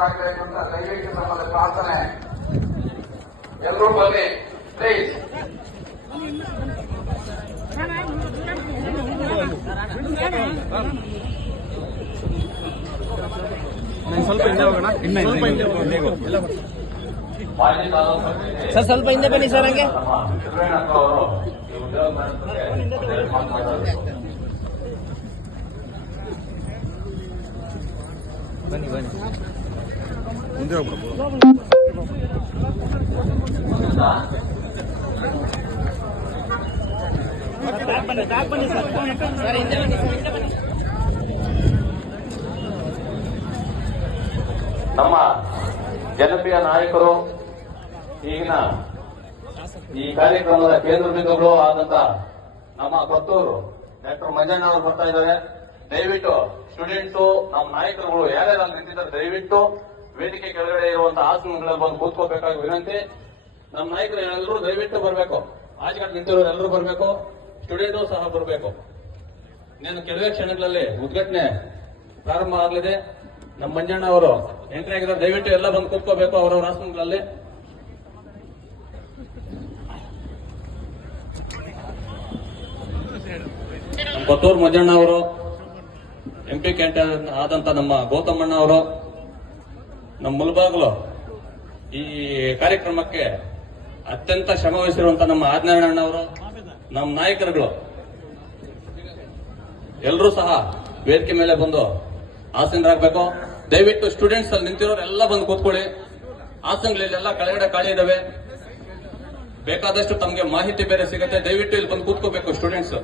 ದಯವಿಟ್ಟು ನಮ್ಮಲ್ಲಿ ಪ್ರಾರ್ಥನೆ. ಎಲ್ಲರೂ ಬನ್ನಿ ಪ್ಲೀಸ್. ಸ್ವಲ್ಪ ಹಿಂದೆ ಹೋಗೋಣ. ಸರ್ ಸ್ವಲ್ಪ ಹಿಂದೆ ಬನ್ನಿ ಸರ್. ಹಂಗೆ ಬನ್ನಿ ಬನ್ನಿ ಮುಂದೆ ಹೋಗ್ಬೇಕು. ಬನ್ನಿ ಸರ್. ಹಿಂದೆ ಬನ್ನಿ. ನಮ್ಮ ಜನಪ್ರಿಯ ನಾಯಕರು ಈಗಿನ ಈ ಕಾರ್ಯಕ್ರಮದ ಕೇಂದ್ರ ಬಿಂದುಗಳು ಆದಂತ ನಮ್ಮ ಕೊತ್ತೂರು ಡಾಕ್ಟರ್ ಮಂಜಣ್ಣ ಅವರು ಬರ್ತಾ ಇದ್ದಾರೆ. ದಯವಿಟ್ಟು ಸ್ಟೂಡೆಂಟ್ಸು ನಮ್ಮ ನಾಯಕರುಗಳು ಯಾರ್ಯಾರು ನಿಂತಿದ್ದಾರೆ ದಯವಿಟ್ಟು ವೇದಿಕೆ ಕೆಳಗಡೆ ಇರುವಂತಹ ಆಸನಗಳಲ್ಲಿ ಬಂದು ಕೂತ್ಕೋಬೇಕಾಗಿ ವಿನಂತಿ. ನಮ್ಮ ನಾಯಕರು ಎಲ್ಲರೂ ದಯವಿಟ್ಟು ಬರಬೇಕು. ಆಚೆಗಡೆ ನಿಂತಿರೋರು ಎಲ್ಲರೂ ಬರಬೇಕು. ಸ್ಟೂಡೆಂಟು ಸಹ ಬರಬೇಕು. ಇನ್ನೇನು ಕೆಲವೇ ಕ್ಷಣಗಳಲ್ಲಿ ಉದ್ಘಾಟನೆ ಪ್ರಾರಂಭ ಆಗಲಿದೆ. ನಮ್ಮ ಮಂಜಣ್ಣ ಅವರು ಎಂಟ್ರಿ ಆಗಿದ್ದಾರೆ. ದಯವಿಟ್ಟು ಎಲ್ಲ ಬಂದು ಕೂತ್ಕೋಬೇಕು ಅವರವರ ಆಸನಗಳಲ್ಲಿ. ನಮ್ಮ ಕೊತ್ತೂರು ಮಂಜಣ್ಣ ಅವರು, MP ಕ್ಯಾಂಟೀನ್ ಆದಂತ ನಮ್ಮ ಗೌತಮಣ್ಣ ಅವರು, ನಮ್ಮ ಮುಲ್ಬಾಗ್ಲು ಈ ಕಾರ್ಯಕ್ರಮಕ್ಕೆ ಅತ್ಯಂತ ಶ್ರಮ ವಹಿಸಿರುವಂತ ನಮ್ಮ ಆಜ್ಞಾನಣ್ಣ ಅವರು, ನಮ್ಮ ನಾಯಕರುಗಳು ಎಲ್ಲರೂ ಸಹ ವೇದಿಕೆ ಮೇಲೆ ಬಂದು ಆಸೀನರಾಗಬೇಕು. ದಯವಿಟ್ಟು ಸ್ಟೂಡೆಂಟ್ಸ್ ಅಲ್ಲಿ ನಿಂತಿರೋರು ಎಲ್ಲ ಬಂದು ಕೂತ್ಕೊಳ್ಳಿ. ಆಸನಗಳೆಲ್ಲ ಕೆಳಗಡೆ ಖಾಲಿ ಇದಾವೆ. ಬೇಕಾದಷ್ಟು ತಮಗೆ ಮಾಹಿತಿ ಬೇರೆ ಸಿಗುತ್ತೆ. ದಯವಿಟ್ಟು ಇಲ್ಲಿ ಬಂದು ಕೂತ್ಕೋಬೇಕು ಸ್ಟೂಡೆಂಟ್ಸ್.